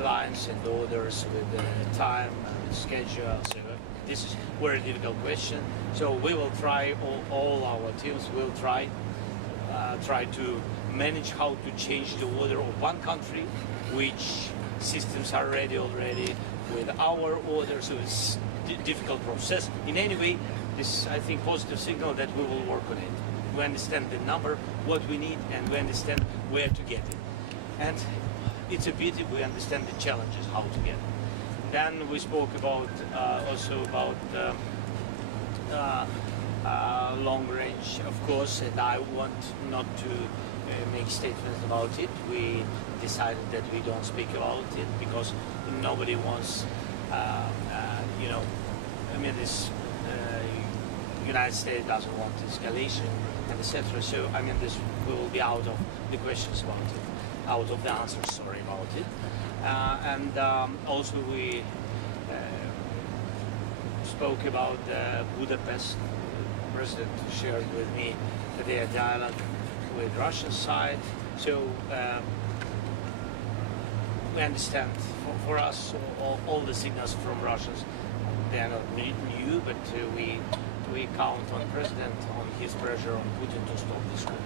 lines and orders with time and schedule. So this is a very difficult question. So we will try, all our teams will try to manage how to change the order of one country, which systems are ready already with our order. So it's a difficult process. In any way, this is, I think, positive signal that we will work on it. We understand the number, what we need, and we understand where to get it. And it's a pity we understand the challenges, how to get it. Then we spoke about also about long range, of course, and I want not to make statements about it. We decided that we don't speak about it because nobody wants, you know, I mean, this United States doesn't want escalation and etc. So I mean, this will be out of the questions about it, out of the answers. Sorry about it. And also we spoke about Budapest. President shared with me their dialogue with Russian side. So we understand for us all the signals from Russians. They are not new, but we count on President, on his pressure on Putin to stop this war.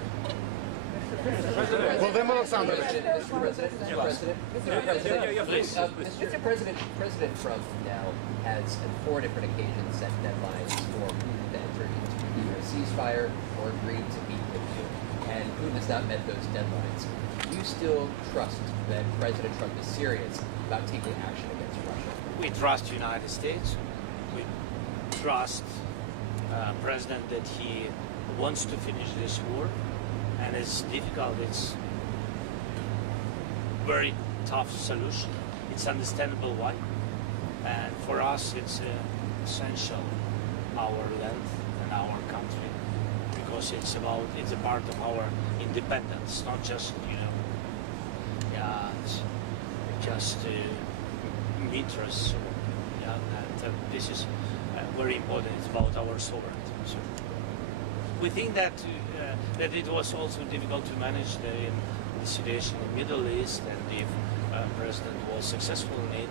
President Trump now has on 4 different occasions set deadlines for Putin to enter into either a ceasefire or agreed to meet with you, and Putin has not met those deadlines. Do you still trust that President Trump is serious about taking action against Russia? We trust the United States. We trust President that he wants to finish this war, and it's difficult. It's very tough solution. It's understandable why, and for us it's essential, our land and our country, because it's a part of our independence, not just, you know, just meters. Yeah, and this is very important. It's about our sovereignty. So we think that that it was also difficult to manage the situation in the Middle East, and if President was successful in it,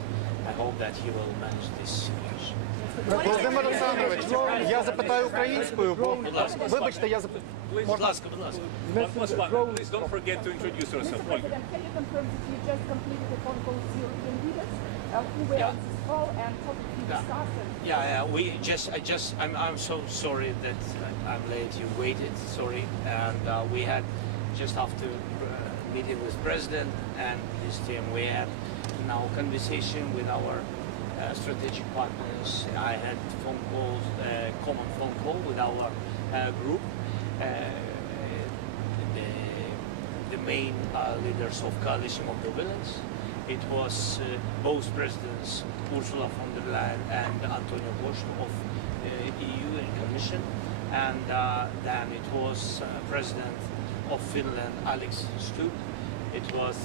I hope that he will manage this situation. Володимир Олександрович, я запитаю українською, бо вибачте, я запитаю. Будь ласка, будь ласка. Please don't forget to introduce yourself. Mr. President, can you confirm that you just completed a phone call with European leaders who were on this call and topics discussed? Yeah. I'm so sorry that I'm late. You waited, sorry, and we had just after meeting with President and his team, we had now conversation with our strategic partners. I had phone calls, common phone call with our group. The main leaders of coalition of the villains. It was both presidents, Ursula von der Leyen and Antonio Costa of EU and Commission, and then it was President of Finland, Alex Stubb. It was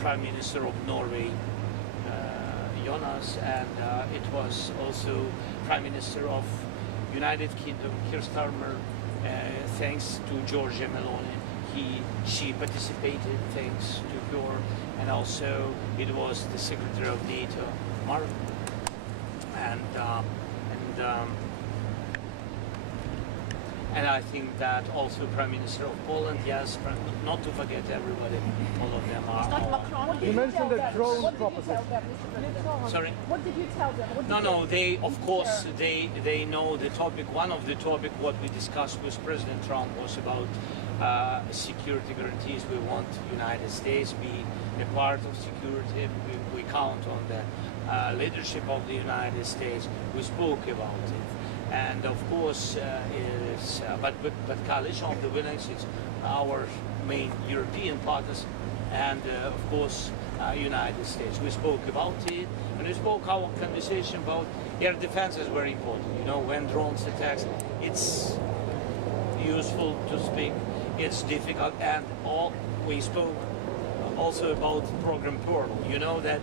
Prime Minister of Norway, Jonas, and it was also Prime Minister of United Kingdom, Keir Starmer. Thanks to Giorgia Meloni, she participated. Thanks to her, and also it was the Secretary of NATO, Mark, and I think that also Prime Minister of Poland. Yes, not to forget everybody. All of them are. You mentioned the drone proposition. Sorry. What did you tell them? No. They, of course, they know the topic. One of the topic what we discussed with President Trump was about security guarantees. We want United States be a part of security. We count on the leadership of the United States. We spoke about it. And of course, but coalition of the willing is our main European partners, and of course, United States. We spoke about it, and we spoke our conversation about air defense is very important. You know, when drones attacks, it's useful to speak. It's difficult, and we spoke also about program Pearl. You know that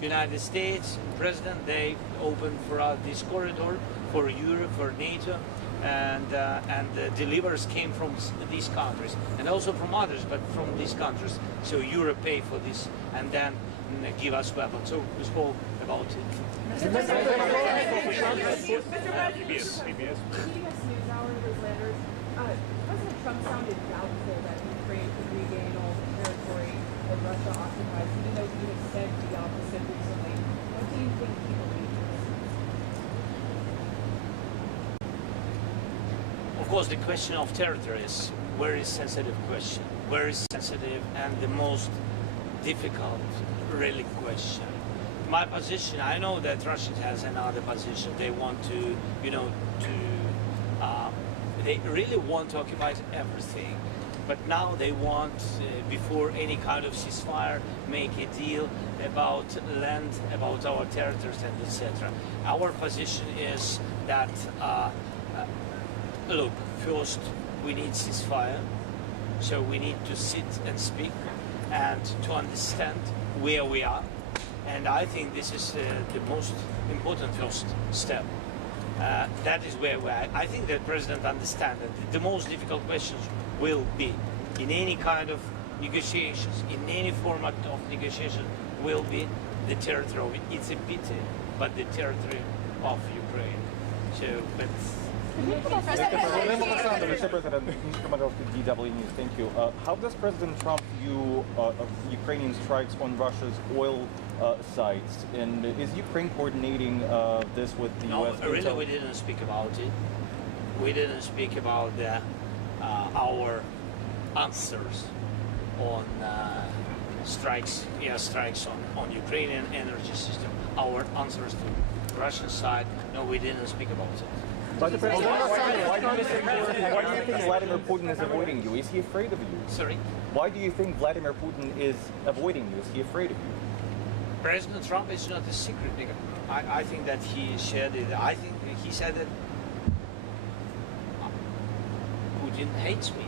United States President, they opened for us this corridor for Europe, for NATO, and the delivers came from these countries, and also from others, but from these countries. So Europe pay for this, and then give us weapons. So we spoke about it. PBS. CBS NewsHour was letters. President Trump sounded doubtful that Ukraine could regain all the territory that Russia occupies, even though he has said the opposite recently. What do you think he believes? Of course, the question of territory is a very sensitive question, very sensitive and the most difficult, really, question. My position, I know that Russia has another position. They want to, they really want to occupy everything. But now they want, before any kind of ceasefire, make a deal about land, about our territories, and etc. Our position is that, look, first we need ceasefire, so we need to sit and speak and to understand where we are. And I think this is the most important first step. That is where we are. I think that President understands that the most difficult questions will be in any kind of negotiations, in any format of negotiation, will be the territory. It's a pity, but the territory of Ukraine. So, but. Mr. President, Mr. Komarovsky, DW News, thank you. How does President Trump view Ukrainian strikes on Russia's oil sites? And is Ukraine coordinating this with the No, U.S.? really, we didn't speak about it. We didn't speak about our answers on strikes, strikes on Ukrainian energy system. Our answers to Russian side, no, we didn't speak about it. Why do you think Vladimir Putin is avoiding you? Is he afraid of you? Sorry? Why do you think Vladimir Putin is avoiding you? Is he afraid of you? President Trump is not a secret nigga. I think that he shared it. I think he said that Putin hates me.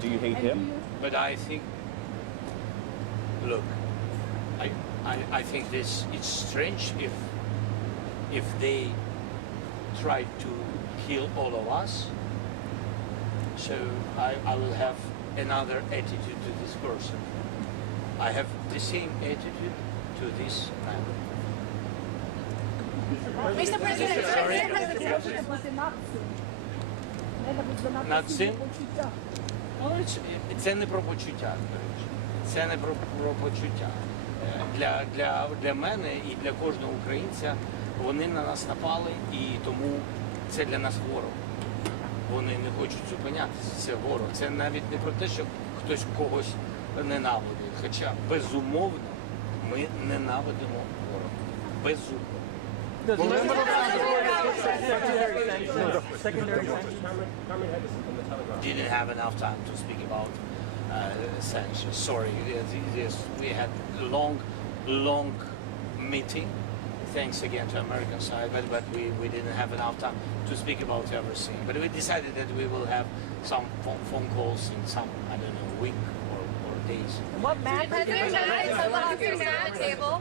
Do you hate him? But I think, look, I think this, it's strange if they try to kill all of us. So I will have another attitude to this person. I have the same attitude to this man. Mr. President, Нацизм? Ну, це не про почуття, до речі. Це не про почуття. Для мене і для кожного українця вони на нас напали, і тому це для нас ворог. Вони не хочуть зупинятися, це ворог. Це навіть не про те, що хтось когось ненавидить. Хоча, безумовно, ми ненавидимо ворога. Безумовно. Didn't have enough time to speak about sanctions. Sorry, we had a long meeting. Thanks again to American side, but we didn't have enough time to speak about everything. But we decided that we will have some phone calls in some, I don't know, week or days. What matters? President Trump, so long as you're at the table.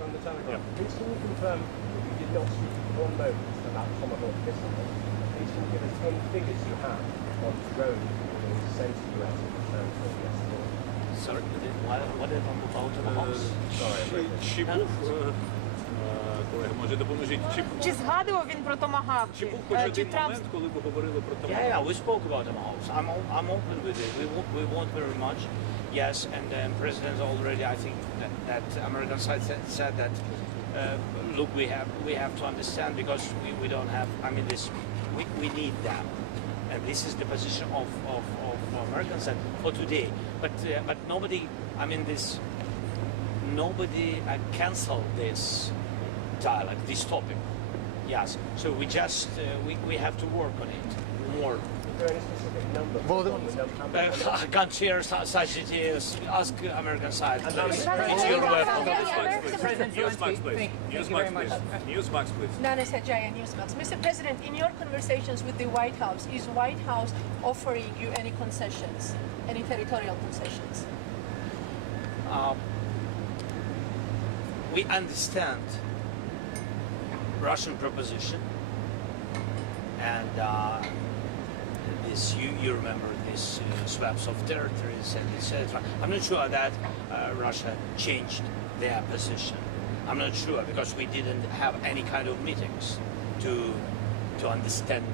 Please can you confirm you did not speak for 1 moment about Tomahawk missile? Please can you give us any figures you have on drones being sent to US and returned from yesterday? Sorry, what about the house? Чи був, колеги, може допоможіть, Чи згадував він про томагавки? чи був хоч Чи один Трамп момент, коли ви говорили про Yeah, we spoke about the house. I'm open with it. We want very much. Yes, and then President already, I think that American side said that. Look, we have to understand because we don't have. I mean, we need them, and this is the position of American side for today. But nobody. I mean, nobody canceled this dialogue, this topic. Yes. So we just we have to work on it more. Is there any specific number? I can't share such details. Ask American side. Please. It's your weapon. Newsmax, please. Newsmax, please. Nana Sajaya, Newsmax. Mr. President, in your conversations with the White House, is White House offering you any concessions, any territorial concessions? We understand Russian proposition, and this you remember this swaps of territories and etc. I'm not sure that Russia changed their position. I'm not sure because we didn't have any kind of meetings to understand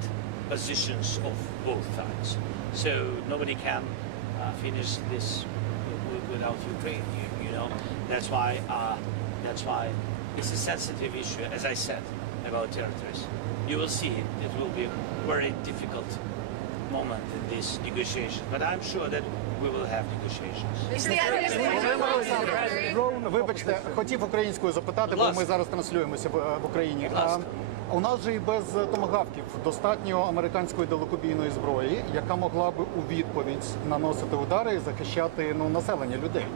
positions of both sides. So nobody can finish this without Ukraine. You know, that's why it's a sensitive issue, as I said, about territories. You will see it will be a very difficult moment in this negotiation, but I'm sure that we will have negotiations. Вибачте, хотів українською запитати, бо ми зараз транслюємося в Україні. У нас же і без томагавків достатньо американської далекобійної зброї, яка могла би у відповідь наносити удари і захищати населення людей.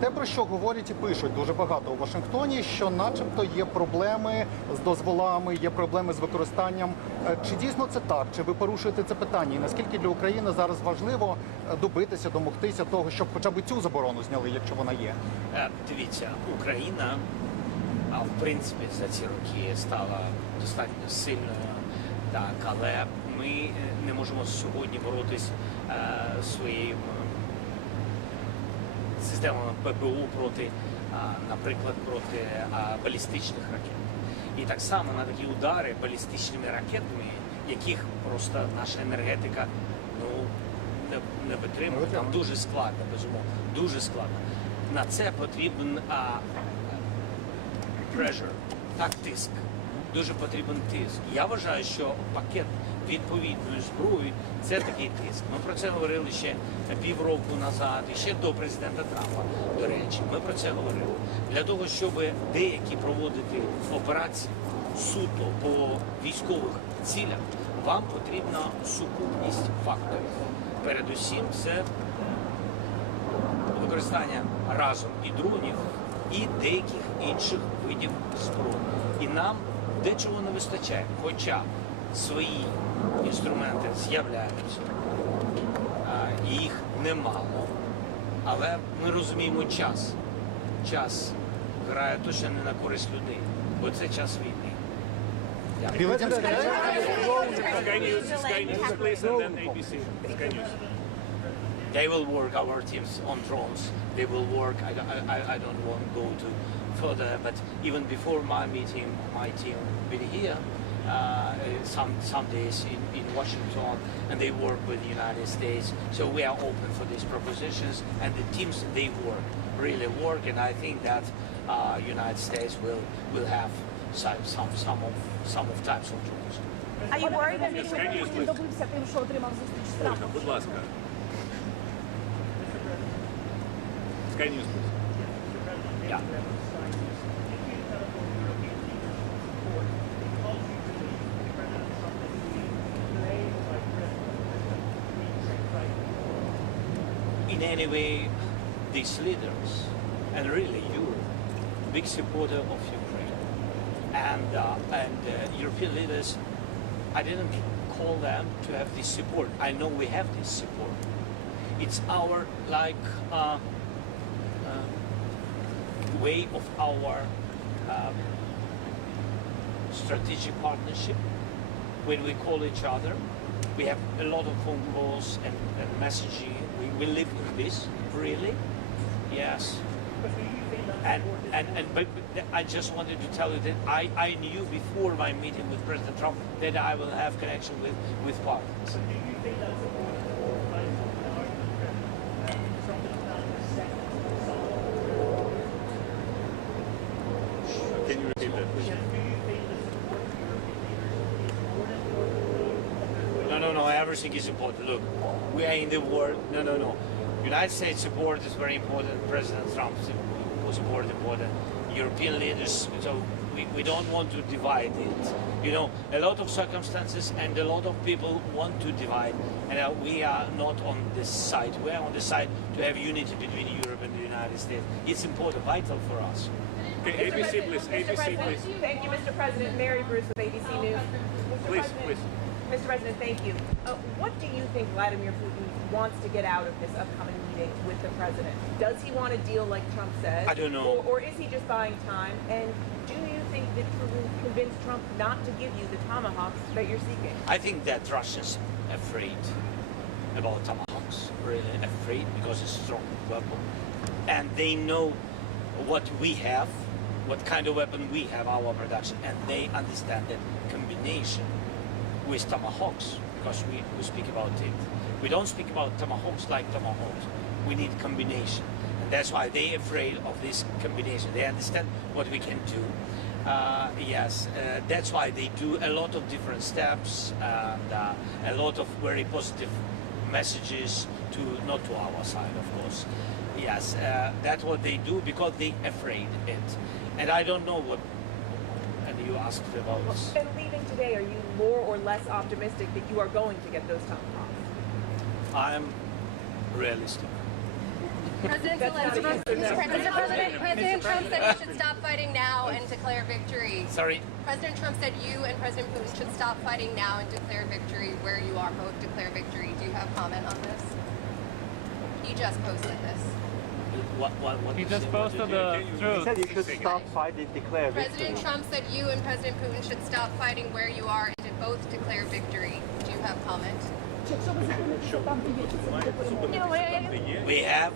Те, про що говорять і пишуть дуже багато у Вашингтоні, що начебто є проблеми з дозволами, є проблеми з використанням. Чи дійсно це так? Чи ви порушуєте це питання? І наскільки для України зараз важливо добитися, домогтися того, щоб хоча б цю заборону зняли, якщо вона є? Дивіться, Україна, в принципі, за ці роки стала достатньо сильною, так, але ми не можемо сьогодні боротись своєю системами ППО проти, наприклад, проти балістичних ракет. І так само на такі удари балістичними ракетами, яких просто наша енергетика не витримує, там дуже складно, безумовно, дуже складно. На це потрібен pressure, так, тиск. Дуже потрібен тиск. Я вважаю, що пакет відповідної зброї – це такий тиск. Ми про це говорили ще півроку назад, і ще до президента Трампа, до речі. Ми про це говорили. Для того, щоб деякі проводити операції суто по військових цілях, вам потрібна сукупність факторів. Передусім, це використання разом і дронів, і деяких інших видів зброї. І нам дечого не вистачає, хоча свої інструменти з'являються, їх немало, але ми розуміємо час. Час грає точно не на користь людей, бо це час війни. Sky News, please, and then ABC. Sky News. They will work, our teams, on drones. They will work. I don't want to go to further, but even before my meeting, my team been here some days in Washington, and they work with the United States. So we are open for these propositions, and the teams they work, really work, and I think that United States will have some of types of drones. Are you worried that Sky News, please. Добився тим, що отримав зустріч з Ольга, Трампом. будь ласка. Sky News, please. Yeah. In any way, these leaders, and really Europe, big supporter of Ukraine, and European leaders, I didn't call them to have this support. I know we have this support. It's our way of our strategic partnership. When we call each other, we have a lot of phone calls and messaging. We live in this, really, yes. But I just wanted to tell you that I knew before my meeting with President Trump that I will have connection with partners. Can you repeat that, please? No, everything is important. Look, we are in the war. No. United States support is very important. President Trump's support is important. European leaders, so we don't want to divide it. You know, a lot of circumstances and a lot of people want to divide, and we are not on this side. We are on the side to have unity between Europe and the United States. It's important, vital for us. Okay, ABC, please. ABC, please. Thank you, Mr. President. Mary Bruce with ABC News. Please, please. Mr. President, thank you. What do you think Vladimir Putin wants to get out of this upcoming meeting with the president? Does he want a deal like Trump says? I don't know. Or is he just buying time? And do you think that Putin convinced Trump not to give you the tomahawks that you're seeking? I think that Russians are afraid about tomahawks, really afraid because it's a strong weapon. And they know what we have, what kind of weapon we have, our production, and they understand that combination with tomahawks, because we speak about it. We don't speak about tomahawks like tomahawks. We need combination, and that's why they're afraid of this combination. They understand what we can do. That's why they do a lot of different steps and a lot of very positive messages to, not to our side, of course. Yes, that's what they do because they afraid it. And I don't know what, and you asked about. And leaving today, are you more or less optimistic that you are going to get those tomahawks? I am realistic. President Zelenskyy, President Trump said you should stop fighting now and declare victory. Sorry? President Trump said you and President Putin should stop fighting now and declare victory where you are. Both declare victory. Do you have comment on this? He just posted this. What He is just it? posted the truth. You could stop fighting, declare victory. President Trump said you and President Putin should stop fighting where you are and to both declare victory. Do you have comment? We have,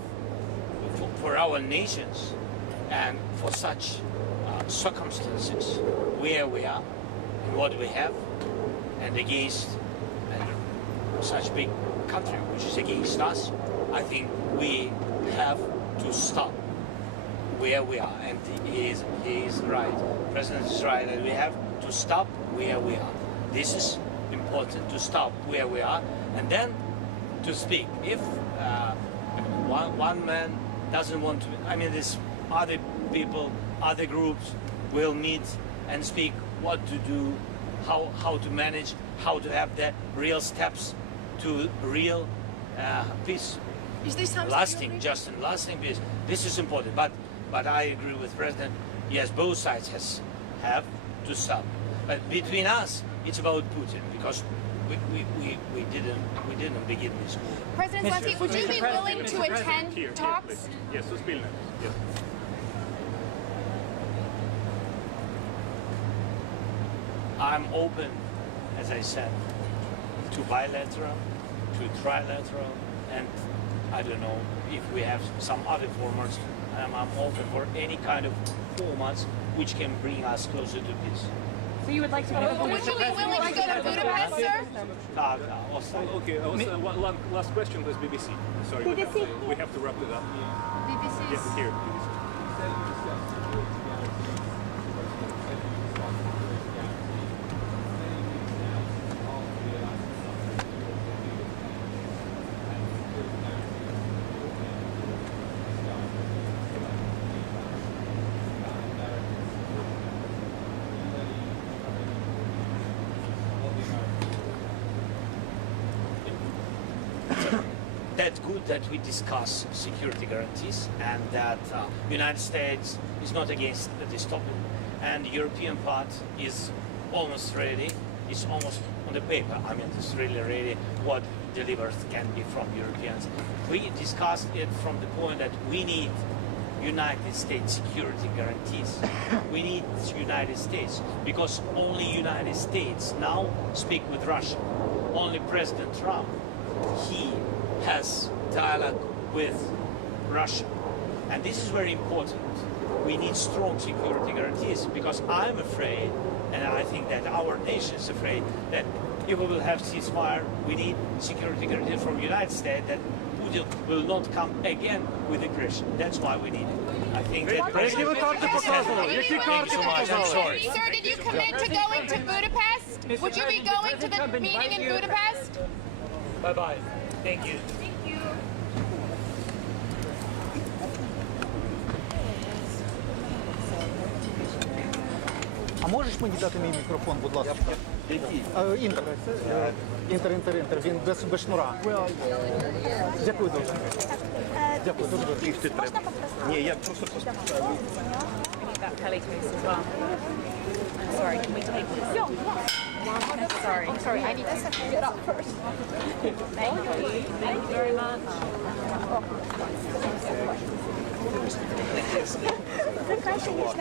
for our nations and for such circumstances where we are and what we have, and against such big country which is against us, I think we have to stop where we are. And he is right. The President is right that we have to stop where we are. This is important, to stop where we are and then to speak. If one man doesn't want to, I mean, there's other people, other groups will meet and speak what to do, how to manage, how to have the real steps to real peace. Is this lasting peace. This is important. But I agree with President. Yes, both sides have to stop. But between us, it's about Putin because we didn't begin this war. President Zelenskyy, would you be willing to attend Here, talks? please. Yes, Suspilne. Yes. I'm open, as I said, to bilateral, to trilateral, and I don't know if we have some other formats. I'm open for any kind of formats which can bring us closer to peace. So you would like to Would you be willing to go to Budapest, sir? Okay, one last question with BBC. Sorry, we have to wrap it up. BBC. Yes, here. BBC. That's good that we discuss security guarantees and that United States is not against this topic, and the European part is almost ready. It's almost on the paper. I mean, it's really ready. What delivered can be from Europeans. We discussed it from the point that we need United States security guarantees. We need United States because only United States now speak with Russia. Only President Trump, he has dialogue with Russia. And this is very important. We need strong security guarantees because I'm afraid, and I think that our nation is afraid, that if we will have ceasefire, we need security guarantees from the United States that Putin will not come again with aggression. That's why we need it. I think that Які ви карти показували? Які карти показували? Sir, did you commit to going to Budapest? Would you be going to the meeting in Budapest? Bye-bye. Thank you. А можеш мені дати мій мікрофон, будь ласка? Який? Інтер. Він без шнура. Дякую дуже. Дякую дуже. Їх ти треба. Ні, я просто поставлю. that Kelly case as well. Sorry, can we take this? Sorry. Oh, sorry, I need to pick it up first. Thank you. Thank you very much. Це краще, ніж на